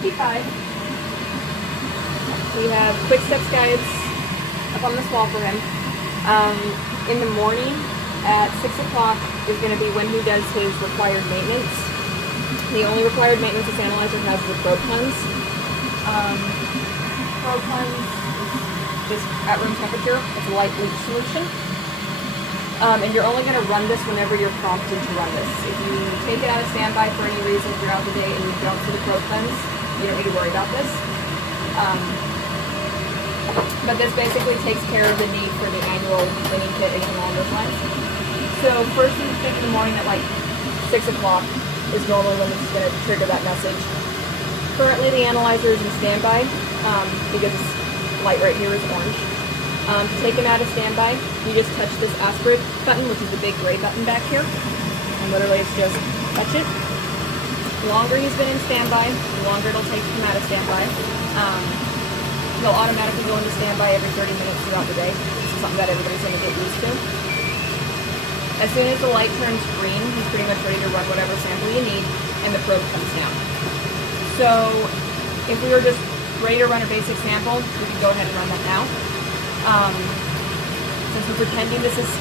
HT5. We have quick steps guides up on this wall for him. In the morning at 6 o'clock is going to be when he does his required maintenance. The only required maintenance this analyzer has is the probe cleanse. Probe cleanse is just at room temperature. It's a light bleach solution. And you're only going to run this whenever you're prompted to run this. If you take it out of standby for any reason throughout the day and you don't see the probe cleanse, you don't need to worry about this. But this basically takes care of the need for the annual cleaning kit, anything along those lines. So first thing in the morning at like 6 o'clock is normally when this is going to trigger that message. Currently the analyzer is in standby because this light right here is orange. To take him out of standby, you just touch this aspirate button, which is the big gray button back here. And literally it's just touch it. The longer he's been in standby, the longer it'll take to come out of standby. He'll automatically go into standby every 30 minutes throughout the day. This is something that everybody's going to get used to. As soon as the light turns green, he's pretty much ready to run whatever sample you need, and the probe comes down. So if we were just ready to run a basic sample, we can go ahead and run that now. Since we're pretending this is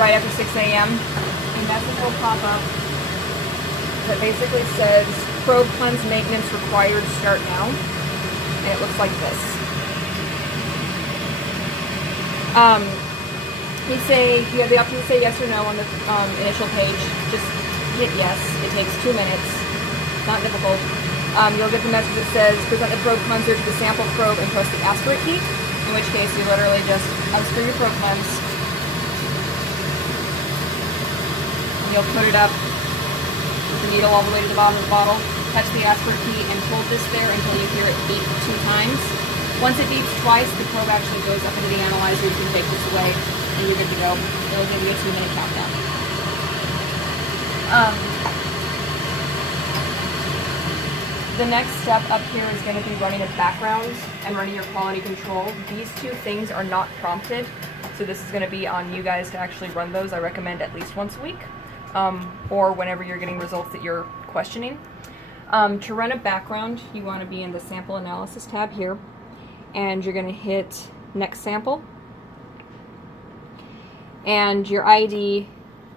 right after 6 a.m., a message will pop up that basically says, probe cleanse maintenance required, start now. And it looks like this. You have the option to say yes or no on the initial page. Just hit yes. It takes 2 minutes. Not difficult. You'll get the message that says, present the probe cleanser to the sample probe and press the aspirate key, in which case you literally just unscrew your probe cleanse. And you'll put it up with the needle all the way to the bottom of the bottle, touch the aspirate key, and hold this there until you hear it beep 2 times. Once it beeps twice, the probe actually goes up into the analyzer. You can take this away, and you're good to go. It'll give you a 2-minute countdown. The next step up here is going to be running a background and running your quality control. These 2 things are not prompted, so this is going to be on you guys to actually run those. I recommend at least once a week, or whenever you're getting results that you're questioning. To run a background, you want to be in the sample analysis tab here, and you're going to hit next sample. And your ID,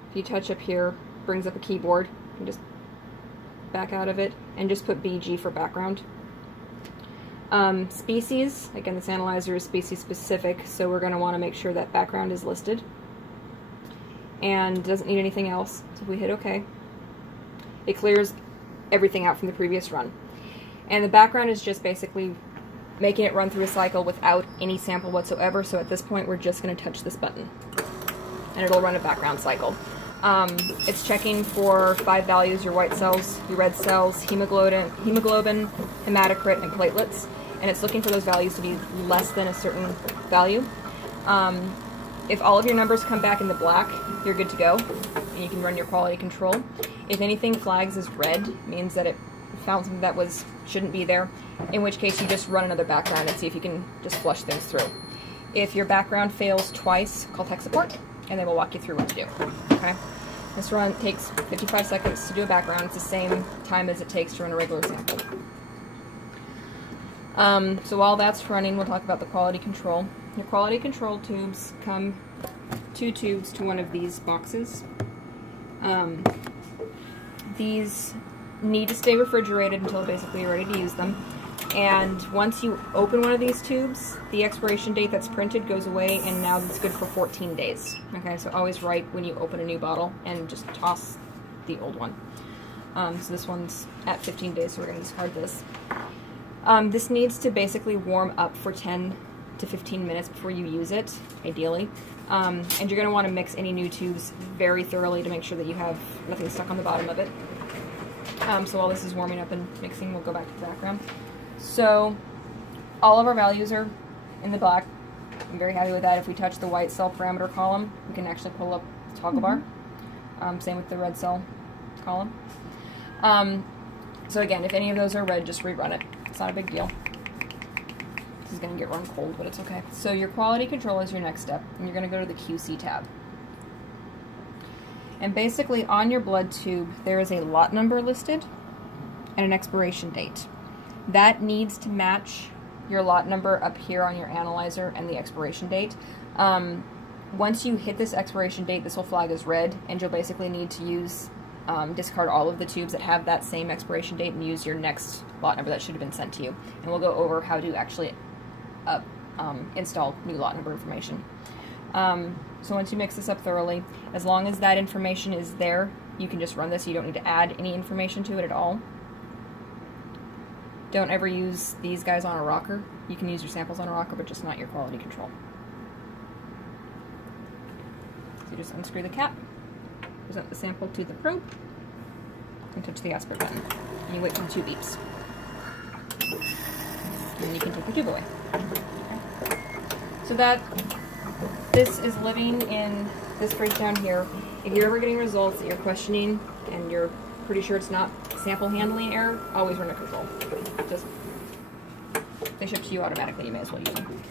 if you touch up here, brings up a keyboard. You can just back out of it and just put BG for background. Species, again, this analyzer is species specific, so we're going to want to make sure that background is listed. And doesn't need anything else, so if we hit OK, it clears everything out from the previous run. And the background is just basically making it run through a cycle without any sample whatsoever, so at this point we're just going to touch this button and it'll run a background cycle. It's checking for 5 values: your white cells, your red cells, hemoglobin, hematocrit, and platelets, and it's looking for those values to be less than a certain value. If all of your numbers come back in the black, you're good to go, and you can run your quality control. If anything flags as red, means that it found something that shouldn't be there, in which case you just run another background and see if you can just flush things through. If your background fails twice, call tech support, and they will walk you through what to do. Okay? This run takes 55 seconds to do a background. It's the same time as it takes to run a regular sample. So while that's running, we'll talk about the quality control. Your quality control tubes come 2 tubes to one of these boxes. These need to stay refrigerated until basically you're ready to use them. And once you open one of these tubes, the expiration date that's printed goes away, and now it's good for 14 days. Okay, so always write when you open a new bottle and just toss the old one. So this one's at 15 days, so we're going to discard this. This needs to basically warm up for 10 to 15 minutes before you use it, ideally. And you're going to want to mix any new tubes very thoroughly to make sure that you have nothing stuck on the bottom of it. So while this is warming up and mixing, we'll go back to the background. So all of our values are in the black. I'm very happy with that. If we touch the white cell parameter column, we can actually pull up the toggle bar. Same with the red cell column. So again, if any of those are red, just rerun it. It's not a big deal. This is going to get run cold, but it's okay. So your quality control is your next step, and you're going to go to the QC tab. And basically on your blood tube, there is a lot number listed and an expiration date. that needs to match your lot number up here on your analyzer and the expiration date. Once you hit this expiration date, this will flag as red, and you'll basically need to use discard all of the tubes that have that same expiration date and use your next lot number that should have been sent to you. And we'll go over how to actually install new lot number information. So once you mix this up thoroughly, as long as that information is there, you can just run this. You don't need to add any information to it at all. Don't ever use these guys on a rocker. You can use your samples on a rocker, but just not your quality control. So you just unscrew the cap, present the sample to the probe, and touch the aspirate button. And you wait for the 2 beeps. And then you can take the tube away. Okay. So this is living in this breakdown here. If you're ever getting results that you're questioning and you're pretty sure it's not sample handling error, always run a control. Just, they ship to you automatically, you may as well use them.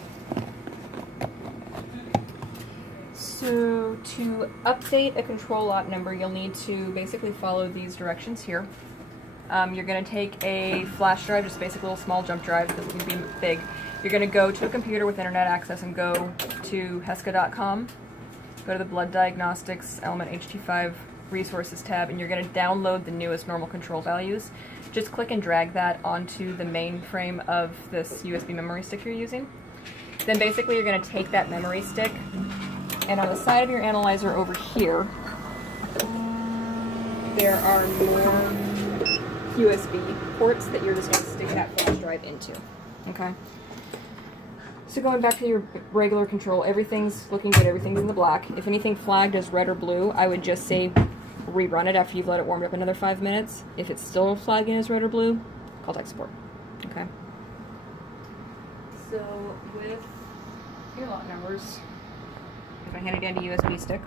So to update a control lot number, you'll need to basically follow these directions here. You're going to take a flash drive, just basically a little small jump drive, doesn't need to be big. You're going to go to a computer with internet access and go to heska.com, go to the Blood Diagnostics Element HT5 Resources tab, and you're going to download the newest normal control values. Just click and drag that onto the mainframe of this USB memory stick you're using. Then basically you're going to take that memory stick, and on the side of your analyzer over here, there are more USB ports that you're just going to stick that flash drive into. Okay? So going back to your regular control, everything's looking good, everything's in the black. If anything flagged as red or blue, I would just say rerun it after you've let it warm up another 5 minutes. If it's still flagging as red or blue, call tech support. Okay? So with your lot numbers, if I hand it down to USB stick,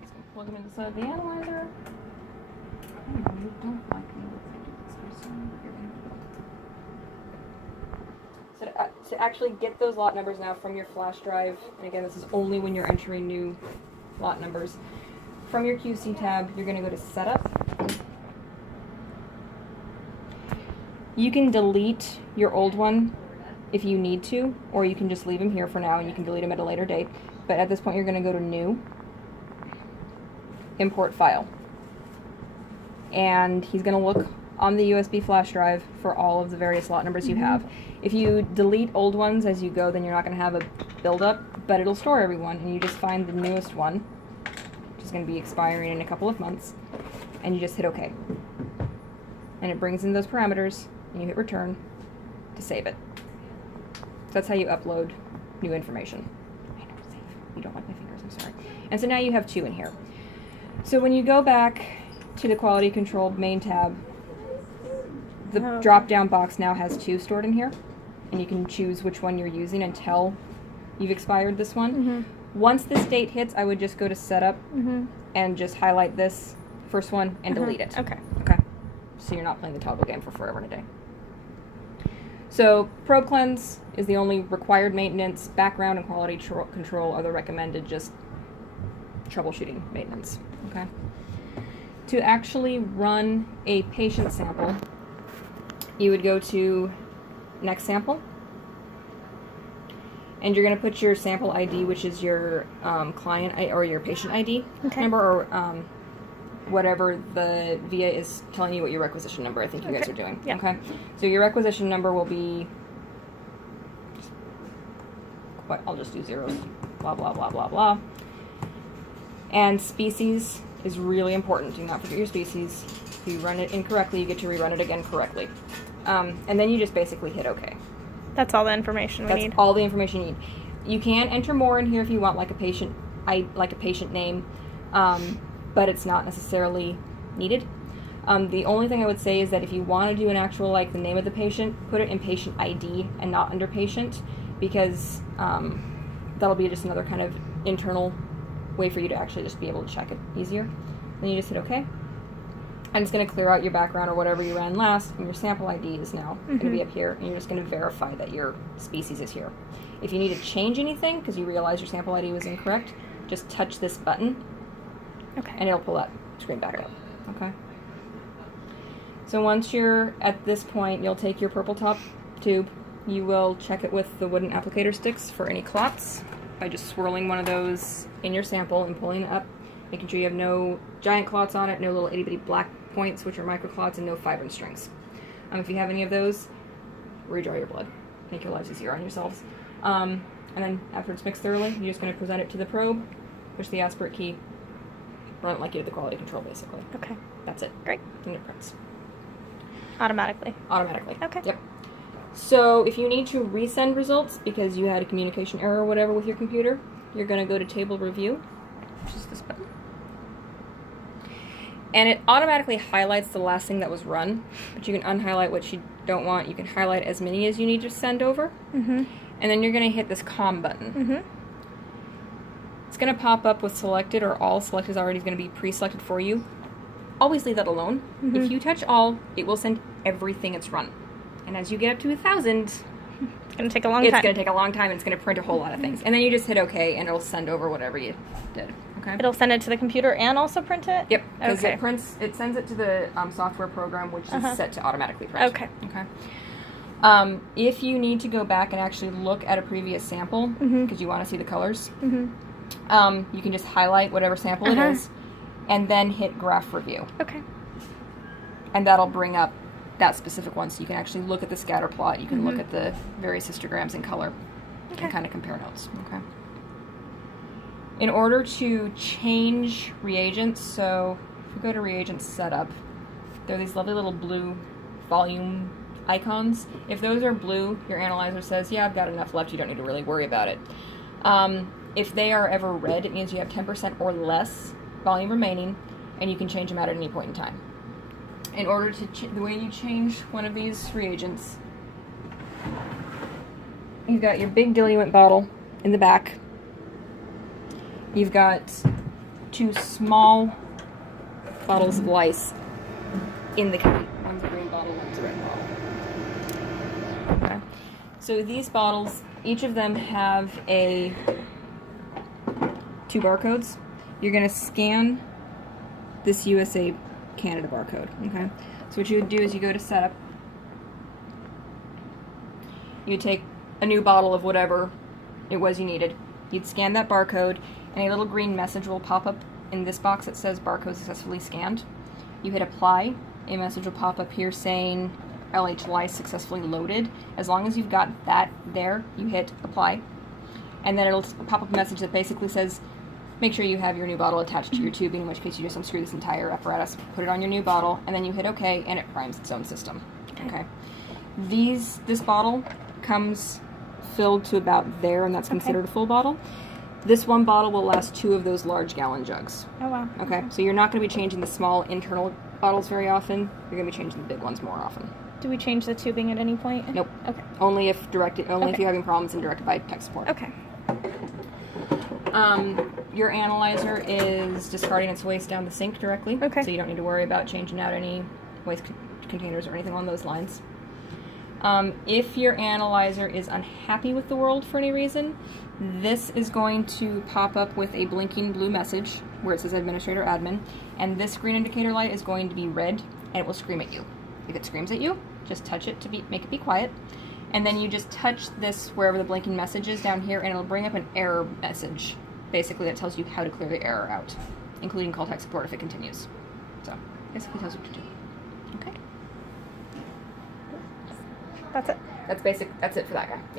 just gonna plug them in the side of the analyzer. I know you don't like me if I do this for some reason. So to actually get those lot numbers now from your flash drive, and again, this is only when you're entering new lot numbers, from your QC tab, you're going to go to Setup. You can delete your old one if you need to, or you can just leave them here for now and you can delete them at a later date. But at this point, you're going to go to New, Import File. And he's going to look on the USB flash drive for all of the various lot numbers you have. If you delete old ones as you go, then you're not going to have a buildup, but it'll store everyone, and you just find the newest one, which is going to be expiring in a couple of months, and you just hit OK. And it brings in those parameters, and you hit Return to save it. So that's how you upload new information. I know, save. You don't like my fingers, I'm sorry. And so now you have 2 in here. So when you go back to the quality control main tab, the drop-down box now has 2 stored in here, and you can choose which one you're using until you've expired this one. Once this date hits, I would just go to Setup and just highlight this first one and delete it. Okay. So you're not playing the toggle game for forever and a day. So probe cleanse is the only required maintenance. Background and quality control are the recommended just troubleshooting maintenance. Okay. To actually run a patient sample, you would go to Next Sample, and you're going to put your sample ID, which is your client or your patient ID number, or whatever the VA is telling you what your requisition number I think you guys are doing. Yeah. Okay. So your requisition number will be, I'll just do zeros, blah, blah, blah, blah, blah. And species is really important. Do not forget your species. If you run it incorrectly, you get to rerun it again correctly. And then you just basically hit OK. That's all the information we need. That's all the information you need. You can enter more in here if you want, like a patient, like a patient name, but it's not necessarily needed. The only thing I would say is that if you want to do an actual, like the name of the patient, put it in patient ID and not under patient, because that'll be just another kind of internal way for you to actually just be able to check it easier. Then you just hit OK. And it's going to clear out your background or whatever you ran last, and your sample ID is now going to be up here, and you're just going to verify that your species is here. If you need to change anything because you realize your sample ID was incorrect, just touch this button, and it'll pull that screen back up. Okay. So once you're at this point, you'll take your purple top tube. You will check it with the wooden applicator sticks for any clots by just swirling one of those in your sample and pulling it up, making sure you have no giant clots on it, no little itty bitty black points, which are microclots, and no fibrin strings. If you have any of those, redraw your blood. Make your lives easier on yourselves. And then after it's mixed thoroughly, you're just going to present it to the probe, push the aspirate key, run it like you did the quality control, basically. Okay. That's it. Great. And it prints. Automatically. Automatically. Okay. Yep. So if you need to resend results because you had a communication error or whatever with your computer, you're going to go to Table Review, which is this button. And it automatically highlights the last thing that was run, but you can unhighlight what you don't want. You can highlight as many as you need to send over. Mm-hmm. And then you're going to hit this COM button. Mm-hmm. It's going to pop up with selected or all. Select is already going to be pre-selected for you. Always leave that alone. Mm-hmm. If you touch all, it will send everything it's run. And as you get up to 1,000, It's going to take a long time. it's going to take a long time, and it's going to print a whole lot of things. And then you just hit OK, and it'll send over whatever you did. Okay. It'll send it to the computer and also print it? Yep, because Okay. it sends it to the software program, which is set to automatically print. Okay. Okay. If you need to go back and actually look at a previous sample, because you want to see the colors, you can just highlight whatever sample it is, and then hit Graph Review. Okay. And that'll bring up that specific one, so you can actually look at the scatter plot, you can look at the various histograms in color, and kind of compare notes. Okay. In order to change reagents, so if we go to reagent setup, there are these lovely little blue volume icons. If those are blue, your analyzer says, yeah, I've got enough left, you don't need to really worry about it. If they are ever red, it means you have 10% or less volume remaining, and you can change them out at any point in time. In order to, the way you change one of these reagents, you've got your big diluent bottle in the back. You've got 2 small bottles of lice in the can. One's a green bottle, one's a red bottle. Okay. So these bottles, each of them have 2 barcodes. You're going to scan this USA Canada barcode. Okay. So what you would do is you go to setup. You take a new bottle of whatever it was you needed. You'd scan that barcode, and a little green message will pop up in this box that says barcode successfully scanned. You hit apply. A message will pop up here saying LH lice successfully loaded. As long as you've got that there, you hit apply. And then it'll pop up a message that basically says, make sure you have your new bottle attached to your tubing, in which case you just unscrew this entire apparatus, put it on your new bottle, and then you hit OK, and it primes its own system. Okay. This bottle comes filled to about there, and that's considered a full bottle. This one bottle will last 2 of those large gallon jugs. Oh, wow. Okay, so you're not going to be changing the small internal bottles very often. You're going to be changing the big ones more often. Do we change the tubing at any point? Nope. Okay. Only if you're having problems and directed by tech support. Okay. Your analyzer is discarding its waste down the sink directly. Okay. So you don't need to worry about changing out any waste containers or anything along those lines. If your analyzer is unhappy with the world for any reason, this is going to pop up with a blinking blue message where it says Administrator Admin, and this green indicator light is going to be red, and it will scream at you. If it screams at you, just touch it to make it be quiet, and then you just touch this wherever the blinking message is down here, and it'll bring up an error message, basically that tells you how to clear the error out, including call tech support if it continues. So, basically tells you what to do. Okay. That's it. That's it for that guy. Yep.